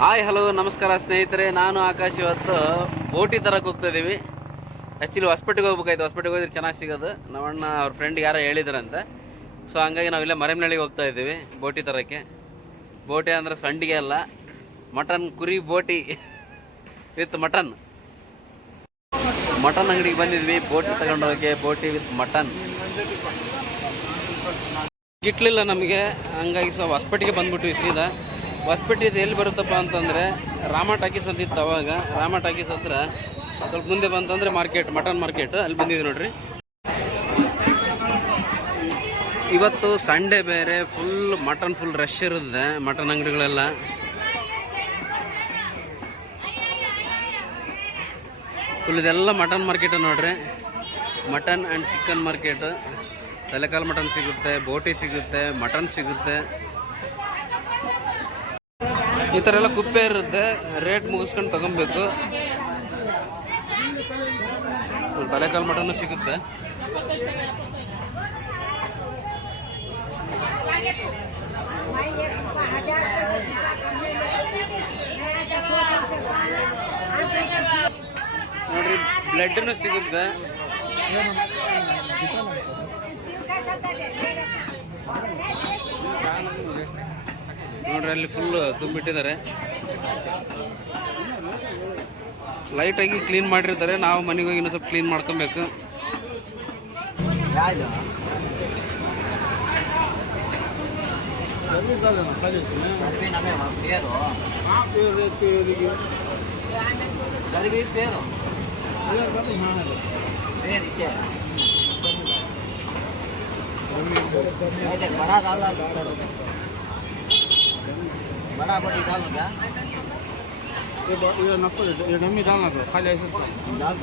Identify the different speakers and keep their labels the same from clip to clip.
Speaker 1: Hi hello ನಮಸ್ಕಾರ ಸ್ನೇಹಿತರೆ. ನಾನು ಆಕಾಶ್ ಇವತ್ತು ಬೋಟಿ ತರಕ್ಕೆ ಹೋಗ್ತಾ ಇದ್ದೀವಿ ಆ್ಯಕ್ಚುಲಿ ಹೊಸ್ಪೇಟೆಗೆ ಹೋಗ್ಬೇಕಾಯ್ತು. ಹೊಸ್ಪೇಟೆಗೆ ಹೋದ್ರೆ ಚೆನ್ನಾಗಿ ಸಿಗೋದು. ನಮ್ಮಣ್ಣ ಅವ್ರ ಫ್ರೆಂಡ್ ಯಾರೋ ಹೇಳಿದ್ರಂತೆ. ಸೊ ಹಂಗಾಗಿ ನಾವಿಲ್ಲೇ ಮರೆಮನಳ್ಳಿಗೆ ಹೋಗ್ತಾ ಇದ್ದೀವಿ ಬೋಟಿ ತರಕ್ಕೆ. ಬೋಟಿ ಅಂದರೆ ಸಂಡಿಗೆ ಅಲ್ಲ, ಮಟನ್ ಕುರಿ ಬೋಟಿ. ವಿತ್ ಮಟನ್ ಮಟನ್ ಅಂಗಡಿಗೆ ಬಂದಿದ್ವಿ. ಬೋಟಿ ತಗೊಂಡೋಗಕ್ಕೆ ಬೋಟಿ ವಿತ್ ಮಟನ್ ಗಿಟ್ಲಿಲ್ಲ ನಮಗೆ. ಹಂಗಾಗಿ ಸೊ ಹೊಸ್ಪೇಟೆಗೆ ಬಂದ್ಬಿಟ್ವಿ ಸೀದಾ. ಹೊಸ್ಪೇಟೆದು ಎಲ್ಲಿ ಬರುತ್ತಪ್ಪ ಅಂತಂದರೆ ರಾಮ ಟಾಕೀಸ್ ಅಂತ ಇತ್ತು ಅವಾಗ. ರಾಮ ಟಾಕೀಸ್ ಹತ್ರ ಸ್ವಲ್ಪ ಮುಂದೆ ಬಂತಂದರೆ ಮಾರ್ಕೆಟ್, ಮಟನ್ ಮಾರ್ಕೆಟ್, ಅಲ್ಲಿ ಬಂದಿದ್ದೀವಿ ನೋಡ್ರಿ. ಇವತ್ತು ಸಂಡೇ ಬೇರೆ ಫುಲ್ ಮಟನ್ ಫುಲ್ ರಶ್ ಇರುತ್ತೆ, ಮಟನ್ ಅಂಗಡಿಗಳೆಲ್ಲ. ಫುಲ್ ಇದೆಲ್ಲ ಮಟನ್ ಮಾರ್ಕೆಟ್ ನೋಡ್ರಿ. Mutton and chicken market. ತಲೆಕಾಲು mutton ಸಿಗುತ್ತೆ, ಬೋಟಿ ಸಿಗುತ್ತೆ, ಮಟನ್ ಸಿಗುತ್ತೆ. ಈ ಥರ ಎಲ್ಲ ಕುಪ್ಪೆ ಇರುತ್ತೆ ರೇಟ್ ಮುಗಿಸ್ಕೊಂಡು ತಗೊಬೇಕು. ತಲೆಕಾಲು ಮಟನ್ ಸಿಗುತ್ತೆ. ನೋಡ್ರಿ ಬ್ಲಡ್ನು ಸಿಗುತ್ತೆ. ನೋಡ್ರಿ, ಅಲ್ಲಿ ಫುಲ್ ತುಂಬಿಟ್ಟಿದ್ದಾರೆ. ಲೈಟಾಗಿ ಕ್ಲೀನ್ ಮಾಡಿರ್ತಾರೆ. ನಾವು ಮನೆಗೆ ಹೋಗಿ ಇನ್ನೂ ಸ್ವಲ್ಪ ಕ್ಲೀನ್ ಮಾಡ್ಕೊಬೇಕು.
Speaker 2: ಬಡಾಗಲ್ಲ बड़ा बड़ी दाल हो क्या
Speaker 3: ये नको ये डमी डालना तो खाली ऐसे
Speaker 2: दाल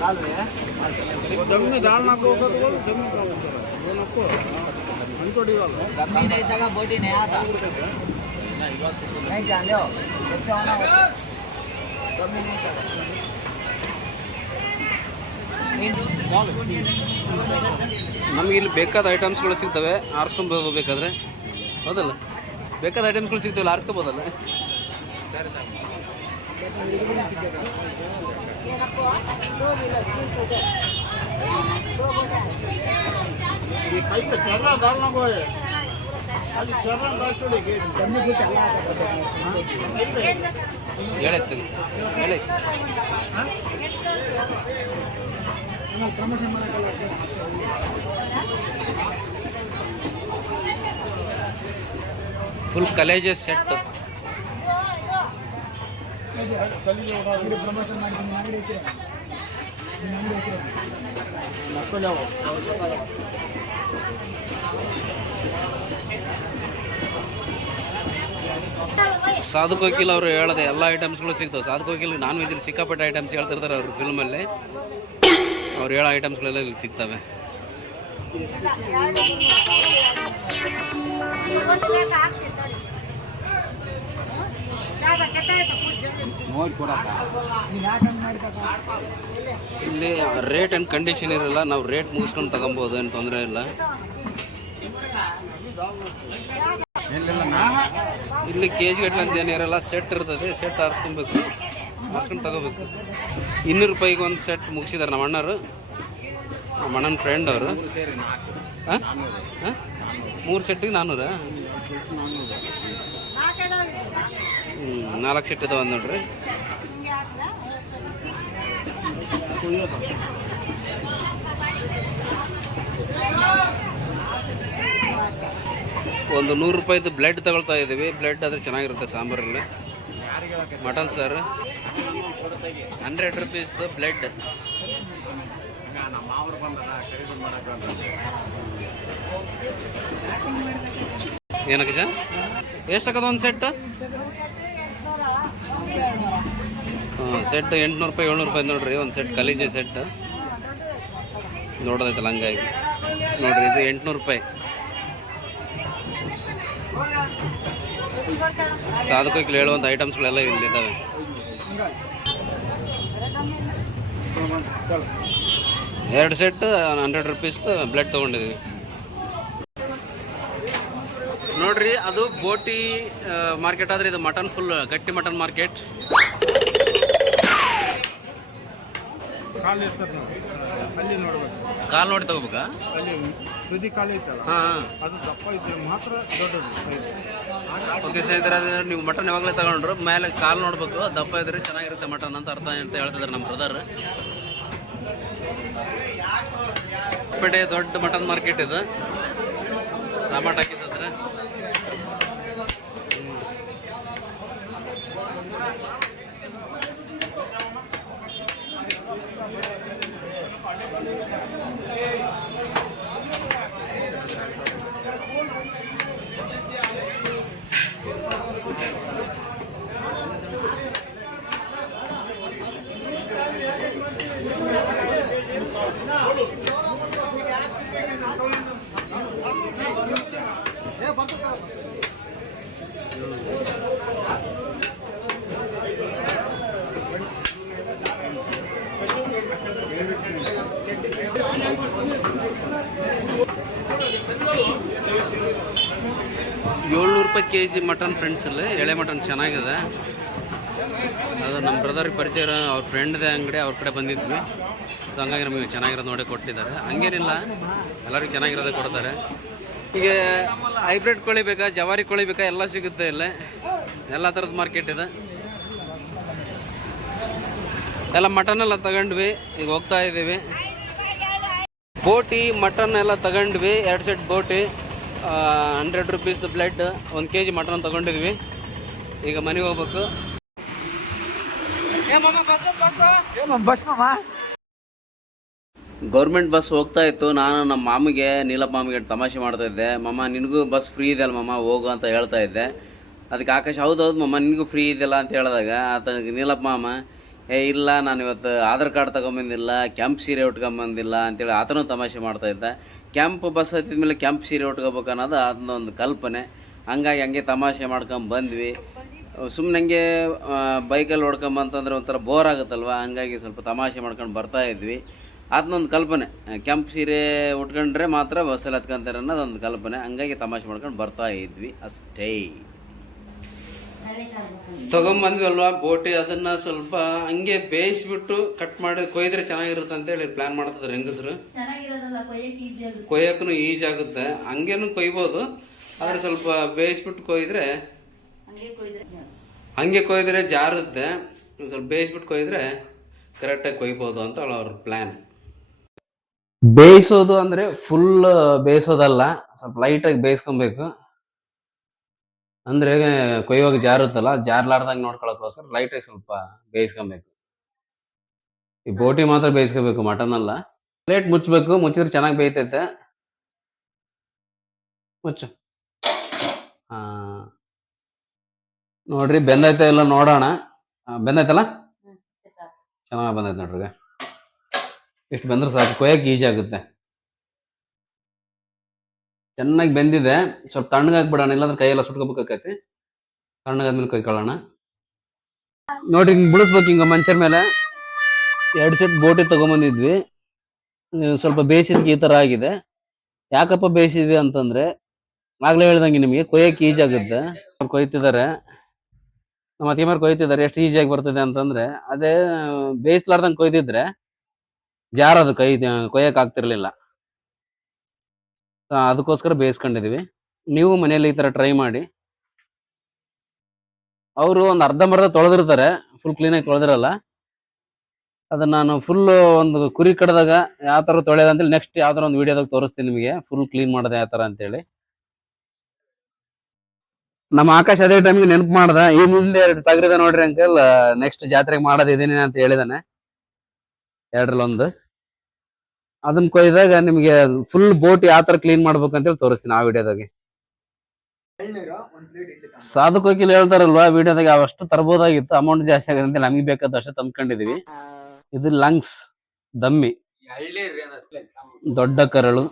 Speaker 2: दाल है
Speaker 3: डमी डालना को होगा तो बोलो डमी डाल वो नको अंकोटी वाला
Speaker 2: गम्मी नहीं सका बोटी नहीं आता नहीं जान लो कैसे होना होता गम्मी नहीं सका
Speaker 1: ನಮಗೆ ಇಲ್ಲಿ ಬೇಕಾದ ಐಟಮ್ಸ್ಗಳು ಸಿಗ್ತವೆ ಆರಿಸ್ಕೊಂಡು ಬೇಕಾದ್ರೆ. ಹೌದಲ್ಲ? ಬೇಕಾದ ಐಟಮ್ಸ್ಗಳು ಸಿಗ್ತವೆ ಆರಿಸ್ಕೊಬೋದಲ್ಲ? ಹೇಳ ಫುಲ್ ಕಲೇಜಸ್ ಸೆಟ್
Speaker 2: ಪ್ರಮೋಷನ್ ಮಾಡಿದ್ದೀನಿ
Speaker 1: ಸಾಧು ಕೋಕಿಲ್ ಅವರು ಹೇಳದೆ ಎಲ್ಲ ಐಟಮ್ಸ್ಗಳು ಸಿಗ್ತವೆ. ಸಾಧು ಕೋಕಿಲ್ ನಾನ್ ವೆಜಲ್ಲಿ ಸಿಕ್ಕಾಪಟ್ಟೆ ಐಟಮ್ಸ್ ಹೇಳ್ತಿರ್ತಾರೆ ಅವರು ಫಿಲ್ಮಲ್ಲಿ ಅವ್ರು ಹೇಳೋ ಐಟಮ್ಸ್ಗಳೆಲ್ಲ ಇಲ್ಲಿ ಸಿಗ್ತವೆ. ಇಲ್ಲಿ ರೇಟ್ ಆ್ಯಂಡ್ ಕಂಡೀಷನ್ ಇರಲ್ಲ, ನಾವು ರೇಟ್ ಮುಗಿಸ್ಕೊಂಡು ತಗೊಬೋದು, ಏನು ತೊಂದರೆ ಇಲ್ಲ. ಇಲ್ಲಿ ಕೆ ಜಿ ಗಟ್ಟಲೆ ಅಂತ ಏನಿರಲ್ಲ ಸೆಟ್ ಇರ್ತದೆ ಸೆಟ್ ಆರಿಸ್ಕೊಬೇಕು. ಆರಿಸ್ಕೊಂಡು ತಗೋಬೇಕು. ಇನ್ನೂರು ರೂಪಾಯಿಗೆ ಒಂದು ಸೆಟ್ ಮುಗಿಸಿದಾರೆ ನಮ್ಮ ಅಣ್ಣರು ನಮ್ಮ ಅಣ್ಣನ ಫ್ರೆಂಡ್ ಅವರು. ಹಾಂ? ಹಾಂ? ಮೂರು ಸೆಟ್ಟಿಗೆ ನಾನ್ನೂರಾ ನಾಲ್ಕು ಸೆಟ್ ಇದಾವೆ ನೋಡ್ರಿ. ಒಂದು ನೂರು ರೂಪಾಯಿದು ಬ್ಲಡ್ ತಗೊಳ್ತಾ ಇದ್ದೀವಿ. ಬ್ಲಡ್ ಆದರೆ ಚೆನ್ನಾಗಿರುತ್ತೆ ಸಾಂಬಾರಲ್ಲಿ. Mutton sir. Hundred rupees blood. ಏನಕ್ಕೆ ಜ ಎಷ್ಟಾಗದ ಒಂದು ಸೆಟ್ ಸೆಟ್ ಎಂಟುನೂರು ರೂಪಾಯಿ, ಏಳ್ನೂರು ರೂಪಾಯಿ ನೋಡ್ರಿ, ಒಂದು ಸೆಟ್ ಕಲೀಜೆ ಸೆಟ್ ನೋಡೋದೈತಲ್ಲ ಹಂಗಾಗಿ. ನೋಡ್ರಿ, ಇದು ಎಂಟುನೂರು ರೂಪಾಯಿ. ಸಾಧಕಕ್ಕೆ ಹೇಳುವಂಥ ಐಟಮ್ಸ್ಗಳೆಲ್ಲ ಇಲ್ಲಿದ್ದಾವೆ. ಎರಡು ಸೆಟ್ ಹಂಡ್ರೆಡ್ ರುಪೀಸ್ ಬ್ಲಡ್ ತಗೊಂಡಿದ್ವಿ. ನೋಡ್ರಿ, ಅದು ಬೋಟಿ ಮಾರ್ಕೆಟ್ ಆದ್ರೆ ಇದು ಮಟನ್ ಫುಲ್ ಗಟ್ಟಿ ಮಟನ್ ಮಾರ್ಕೆಟ್
Speaker 3: ಅಲ್ಲಿ ನೋಡ್ಬೇಕು.
Speaker 1: ಕಾಲ್ ನೋಡಿ ತಗೋಬೇಕಾ?
Speaker 3: ಅಲ್ಲಿ ತುದಿ ಕಾಲು ಐತಲ್ಲ
Speaker 1: ಹಾ
Speaker 3: ಅದು ದಪ್ಪ ಇದ್ರೆ ಮಾತ್ರ ದೊಡ್ಡದು size.
Speaker 1: ಓಕೆ ಸ್ನೇಹಿತರೆ ಅದು ನೀವು ಮಟನ್ ಯಾವಾಗಲೇ ತಗೊಂಡ್ರು ಮೇಲೆ ಕಾಲು ನೋಡ್ಬೇಕು ದಪ್ಪ ಇದ್ರೆ ಚೆನ್ನಾಗಿರುತ್ತೆ ಮಟನ್ ಅಂತ ಅರ್ಥ ಅಂತ ಹೇಳ್ತಿದ್ರು ನಮ್ಮ ಬ್ರದರ್ ಪೇಟೆ ದೊಡ್ಡ ಮಟನ್ ಮಾರ್ಕೆಟ್ ಇದು. ಟಮಾಟ ಏಳ್ನೂರು ರೂಪಾಯಿ ಕೆ ಜಿ ಮಟನ್ ಫ್ರೆಂಡ್ಸ್ ಇಲ್ಲಿ, ಎಳೆ ಮಟನ್ ಚೆನ್ನಾಗಿದೆ. ಅದು ನಮ್ಮ ಬ್ರದರ್ ಪರಿಚಯ ಇರೋ ಅವ್ರ ಫ್ರೆಂಡ್ದೇ ಅಂಗಡಿ ಅವ್ರ ಕಡೆ ಬಂದಿದ್ವಿ. ಸೊ ಹಂಗಾಗಿ ನಮಗೆ ಚೆನ್ನಾಗಿರೋದು ನೋಡಿ ಕೊಟ್ಟಿದ್ದಾರೆ. ಹಂಗೇನಿಲ್ಲ, ಎಲ್ಲರಿಗೂ ಚೆನ್ನಾಗಿರೋದೇ ಕೊಡ್ತಾರೆ. ಈಗ ಹೈಬ್ರಿಡ್ ಕೋಳಿ ಬೇಕಾ, ಜವಾರಿ ಕೋಳಿ ಬೇಕಾ, ಎಲ್ಲ ಸಿಗುತ್ತೆ ಇಲ್ಲೇ. ಎಲ್ಲ ಥರದ ಮಾರ್ಕೆಟ್ ಇದೆ. ಎಲ್ಲ ಮಟನ್ ಎಲ್ಲ ತಗೊಂಡ್ವಿ, ಈಗ ಹೋಗ್ತಾ ಇದ್ದೀವಿ ಬೋಟಿ ಮಟನ್ ಎಲ್ಲ ತಗೊಂಡ್ವಿ, ಎರಡು ಸೆಟ್ ಬೋಟಿ. ಹಂಡ್ರೆಡ್ ರುಪೀಸ್ದು ಬ್ಲಡ್ ಒಂದು ಕೆ ಜಿ ಮಟನ್ ತಗೊಂಡಿದ್ವಿ. ಈಗ ಮನೆಗೆ ಹೋಗ್ಬೇಕು.
Speaker 2: ಬಸ್
Speaker 1: ಗೌರ್ಮೆಂಟ್ ಬಸ್ ಹೋಗ್ತಾ ಇತ್ತು. ನಾನು ನಮ್ಮ ಮಾಮಿಗೆ ನೀಲಪ್ಪ ಮಾಮಿಗೆ ತಮಾಷೆ ಮಾಡ್ತಾ ಇದ್ದೆ. ಮಮ್ಮ ನಿನಗೂ ಬಸ್ ಫ್ರೀ ಇದೆಯಲ್ಲ ಮಮ್ಮ ಹೋಗು ಅಂತ ಹೇಳ್ತಾ ಇದ್ದೆ. ಅದಕ್ಕೆ ಹೌದು ಹೌದೌದು ಮಮ್ಮ ನಿನಗೂ ಫ್ರೀ ಇದೆಯಲ್ಲ ಅಂತ ಹೇಳಿದಾಗ ಆತ ನೀಲಪ್ಪ ಮಾಮ ಏ, ಇಲ್ಲ, ನಾನು ಇವತ್ತು ಆಧಾರ್ ಕಾರ್ಡ್ ತಗೊಂಬಂದಿಲ್ಲ, ಕೆಂಪು ಸೀರೆ ಉಟ್ಕೊಂಬಂದಿಲ್ಲ ಅಂತೇಳಿ ಆತನೂ ತಮಾಷೆ ಮಾಡ್ತಾ ಇದ್ದ. ಕೆಂಪು ಬಸ್ ಹತ್ತಿದ್ಮೇಲೆ ಕೆಂಪು ಸೀರೆ ಉಟ್ಕೋಬೇಕು ಅನ್ನೋದು ಅದನ್ನೊಂದು ಕಲ್ಪನೆ. ಹಂಗಾಗಿ ಹಂಗೆ ತಮಾಷೆ ಮಾಡ್ಕೊಂಡು ಬಂದ್ವಿ. ಸುಮ್ಮನೆ ಹಂಗೆ ಬೈಕಲ್ಲಿ ಹೊಡ್ಕೊಂಬಂತಂದ್ರೆ ಒಂಥರ ಬೋರ್ ಆಗುತ್ತಲ್ವ? ಹಂಗಾಗಿ ಸ್ವಲ್ಪ ತಮಾಷೆ ಮಾಡ್ಕೊಂಡು ಬರ್ತಾ ಇದ್ವಿ. ಅದನ್ನೊಂದು ಕಲ್ಪನೆ. ಕೆಂಪು ಸೀರೆ ಉಟ್ಕೊಂಡ್ರೆ ಮಾತ್ರ ಬಸ್ಸಲ್ಲಿ ಹತ್ಕೊಂತಾರೆ ಅನ್ನೋದೊಂದು ಕಲ್ಪನೆ. ಹಂಗಾಗಿ ತಮಾಷೆ ಮಾಡ್ಕೊಂಡು ಬರ್ತಾ ಇದ್ವಿ ಅಷ್ಟೇ. ತಗೊಂಬಂದ್ವಿ ಅಲ್ವಾ ಬೋಟಿ ಅದನ್ನ ಸ್ವಲ್ಪ ಹಂಗೆ ಬೇಯಿಸ್ಬಿಟ್ಟು ಕಟ್ ಮಾಡಿ ಕೊಯ್ದ್ರೆ ಚೆನ್ನಾಗಿರುತ್ತೆ ಅಂತೇಳಿ ಪ್ಲಾನ್ ಮಾಡ್ತಿದ್ರು ಹೆಂಗಸರು.
Speaker 4: ಕೊಯ್ಯೋಕ್ಕೂ
Speaker 1: ಈಜಿ ಆಗುತ್ತೆ. ಹಂಗೇನು ಕೊಯ್ಬೋದು ಆದರೆ ಸ್ವಲ್ಪ ಬೇಯಿಸ್ಬಿಟ್ಟು ಕೊಯ್ದ್ರೆ
Speaker 4: ಹಂಗೆ ಕೊಯ್ದ್ರೆ
Speaker 1: ಜಾರುತ್ತೆ. ಸ್ವಲ್ಪ ಬೇಯಿಸ್ಬಿಟ್ಟು ಕೊಯ್ದ್ರೆ ಕರೆಕ್ಟಾಗಿ ಕೊಯ್ಬೋದು ಅಂತ ಅವ್ರ ಪ್ಲ್ಯಾನ್ ಬೇಯಿಸೋದು ಅಂದರೆ ಫುಲ್ ಬೇಯಿಸೋದಲ್ಲ ಸ್ವಲ್ಪ ಲೈಟಾಗಿ ಬೇಯಿಸ್ಕೊಬೇಕು. ಅಂದರೆ ಕೊಯ್ಯುವಾಗ ಜಾರುತ್ತಲ್ಲ ಜಾರ್ಲಾರ್ದಂಗೆ ಲೈಟ್ ಲೈಟಾಗಿ ಸ್ವಲ್ಪ ಬೇಯಿಸ್ಕೊಬೇಕು. ಈ ಬೋಟಿ ಮಾತ್ರ ಬೇಯಿಸ್ಕೋಬೇಕು ಮಟನ್ ಅಲ್ಲ. ಪ್ಲೇಟ್ ಮುಚ್ಚಬೇಕು ಮುಚ್ಚಿದ್ರೆ ಚೆನ್ನಾಗಿ ಬೇಯ್ತೈತೆ. ಮುಚ್ಚು. ಹಾಂ ನೋಡ್ರಿ ಬೆಂದೈತೆ ಇಲ್ಲ ನೋಡೋಣ. ಬೆಂದೈತಲ್ಲ? ಚೆನ್ನಾಗಿ ಬಂದೈತೆ ನೋಡ್ರಿ. ಎಷ್ಟು ಬಂದ್ರೆ ಸಾಕು ಕೊಯ್ಯಕ್ಕೆ ಈಸಿ ಆಗುತ್ತೆ. ಚೆನ್ನಾಗಿ ಬೆಂದಿದೆ. ಸ್ವಲ್ಪ ತಣ್ಣಗಾಕ್ಬಿಡೋಣ ಇಲ್ಲಾಂದ್ರೆ ಕೈಯೆಲ್ಲ ಸುಟ್ಕೋಬೇಕಾಕೈತಿ. ತಣ್ಣಗಾದ್ಮೇಲೆ ಕೊಯ್ಕೊಳ್ಳೋಣ ನೋಡಿ, ಹಿಂಗೆ ಬಿಡಿಸ್ಬೇಕು ಹಿಂಗೆ ಮಂಚರ ಮೇಲೆ. ಎರಡು ಸೆಟ್ ಬೋಟಿ ತೊಗೊಂಬಂದಿದ್ವಿ. ಸ್ವಲ್ಪ ಬೇಯಿಸಿದ್ಕೆ ಈ ಥರ ಆಗಿದೆ. ಯಾಕಪ್ಪ ಬೇಯಿಸಿದ್ವಿ ಅಂತಂದ್ರೆ, ಆಗಲೇ ಹೇಳ್ದಂಗೆ ನಿಮಗೆ ಕೊಯ್ಯೋಕೆ ಈಜಿ ಆಗುತ್ತೆ. ಕೊಯ್ತಿದ್ದಾರೆ. ನಮ್ಮ ಅತಿಮಾರು ಕೊಯ್ತಿದ್ದಾರೆ, ಎಷ್ಟು ಈಸಿಯಾಗಿ ಬರ್ತದೆ ಅಂತಂದ್ರೆ, ಅದೇ, ಬೇಯಿಸ್ಲಾರ್ದಂಗೆ ಕೊಯ್ದಿದ್ರೆ ಜಾರದು ಕೈ ಕೊಯ್ಯಕ್ ಆಗ್ತಿರ್ಲಿಲ್ಲ. ಅದಕ್ಕೋಸ್ಕರ ಬೇಯಿಸ್ಕೊಂಡಿದೀವಿ. ನೀವು ಮನೆಯಲ್ಲಿ ಈ ಥರ ಟ್ರೈ ಮಾಡಿ. ಅವರು ಒಂದು ಅರ್ಧಂಬರ್ಧ ತೊಳೆದಿರ್ತಾರೆ ಫುಲ್ ಕ್ಲೀನಾಗಿ ತೊಳೆದಿರಲ್ಲ. ಅದನ್ನ ನಾನು ಫುಲ್ ಒಂದು ಕುರಿ ಕಡ್ದಾಗ ಯಾವ ಥರ ತೊಳೆಯೋದು ಅಂತೇಳಿ ನೆಕ್ಸ್ಟ್ ಯಾವ ಥರ ಒಂದು ವಿಡಿಯೋದಾಗ ತೋರಿಸ್ತೀನಿ ನಿಮಗೆ ಫುಲ್ ಕ್ಲೀನ್ ಮಾಡಿದೆ ಯಾವ ಥರ ಅಂತೇಳಿ. ನಮ್ಮ ಆಕಾಶ ಅದೇ ಟೈಮ್ಗೆ ನೆನಪು ಮಾಡ್ದೆ, ಈ ಮುಂದೆ ಎರಡು ಟಗರಿದೆ ನೋಡ್ರಿ ಅಂಕಲ್ ನೆಕ್ಸ್ಟ್ ಜಾತ್ರೆಗೆ ಮಾಡೋದು ಅಂತ ಹೇಳಿದಾನೆ. ಎರಡ್ರಲ್ಲಿ ಒಂದು ಅದನ್ನ ಕೊಯ್ದಾಗ ನಿಮಗೆ ಫುಲ್ ಬೋಟ್ ಯಾವ ತರ ಕ್ಲೀನ್ ಮಾಡ್ಬೇಕು ಅಂತೇಳಿ ತೋರಿಸ್ತೀನಿ ಆ ವಿಡಿಯೋದಾಗೆ. ಸಾಧಕ ಕೋಕಿಲ್ ಹೇಳ್ತಾರಲ್ವಾ ವಿಡಿಯೋದಾಗ ಅವಷ್ಟು ತರಬಹುದಾಗಿತ್ತು ಅಮೌಂಟ್ ಜಾಸ್ತಿ ಆಗಿದೆ ಅಂತ ನಮಗೆ ಬೇಕಾದ ಅಷ್ಟೇ ತಂದ್ಕೊಂಡಿದೀವಿ. ಇದು ಲಂಗ್ಸ್ ದಮ್ಮಿ, ದೊಡ್ಡ ಕರಳು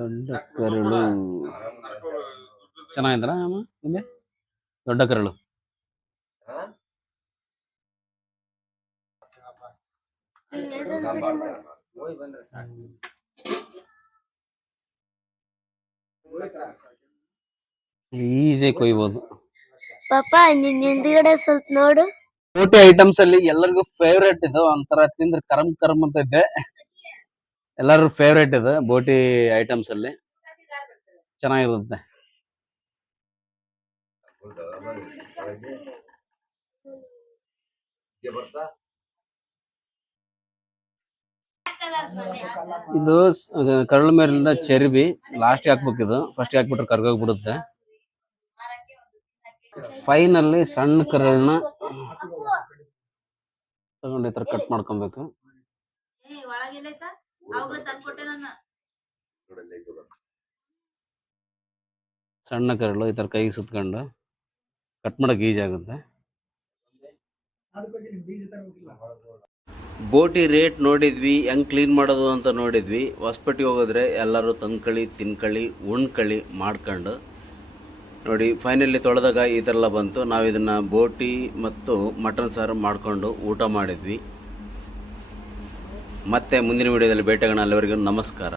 Speaker 1: ದೊಡ್ಡ ಕರಳು. ಚೆನ್ನಾಗಿದ್ರ ನಿಮಗೆ ದೊಡ್ಡ ಕರಳು.
Speaker 2: ಹೋಗಿ ಬಂದ್ರೆ ಸಾಕು.
Speaker 1: ಈಸಿ ಕೊಯ್ಬೋದು.
Speaker 5: ಪಾಪ ನಿನ್ ಹಿಂದ್ಗಡೆ ಸ್ವಲ್ಪ ನೋಡು.
Speaker 1: ಬೋಟಿ ಐಟಮ್ಸ್ ಅಲ್ಲಿ ಎಲ್ಲರಿಗೂ ಫೇವ್ರೇಟ್ ಇದು. ಒಂಥರ ತಿಂದ್ರೆ ಕರಮ್ ಕರಮ್ ಅಂತ ಇದೆ. ಎಲ್ಲರೂ ಫೇವ್ರೇಟ್ ಇದು ಬೋಟಿ ಐಟಮ್ಸ್ ಅಲ್ಲಿ. ಚೆನ್ನಾಗಿರುತ್ತೆ. ಇದು ಕರಳ ಮೇಲಿಂದ ಚರ್ಬಿ ಲಾಸ್ಟ್ ಹಾಕ್ಬೇಕು ಇದು. ಫಸ್ಟ್ ಹಾಕ್ಬಿಟ್ರೆ ಕರ್ಗೋಗ್ಬಿಡುತ್ತೆ ಫೈನಲ್ಲಿ ಸಣ್ಣ ಕರಳನ್ನ ತಗೊಂಡು ಈ ತರ ಕಟ್ ಮಾಡ್ಕೊಬೇಕು. ಸಣ್ಣ ಕರಳು ಈ ತರ ಕೈಗೆ ಸುತ್ಕೊಂಡು ಕಟ್ ಮಾಡಕ್ ಈಜಿ ಆಗುತ್ತೆ. ಬೋಟಿ ರೇಟ್ ನೋಡಿದ್ವಿ, ಹೆಂಗ್ ಕ್ಲೀನ್ ಮಾಡೋದು ಅಂತ ನೋಡಿದ್ವಿ. ಹೊಸಪೇಟೆಗೆ ಹೋಗಿದ್ರೆ ಎಲ್ಲರೂ ತಂದ್ಕೊಳ್ಳಿ ತಿನ್ಕಳಿ, ಉಣ್ಕಳಿ ಮಾಡ್ಕೊಂಡು ನೋಡಿ ಫೈನಲಿ ತೊಳೆದಾಗ ಈ ಥರ ಎಲ್ಲ ಬಂತು. ನಾವು ಇದನ್ನು ಬೋಟಿ ಮತ್ತು ಮಟನ್ ಸಾರು ಮಾಡಿಕೊಂಡು ಊಟ ಮಾಡಿದ್ವಿ. ಮತ್ತೆ ಮುಂದಿನ ವಿಡಿಯೋದಲ್ಲಿ ಭೇಟಿಯಾಗೋಣ. ಅಲ್ಲಿವರೆಗೂ ನಮಸ್ಕಾರ.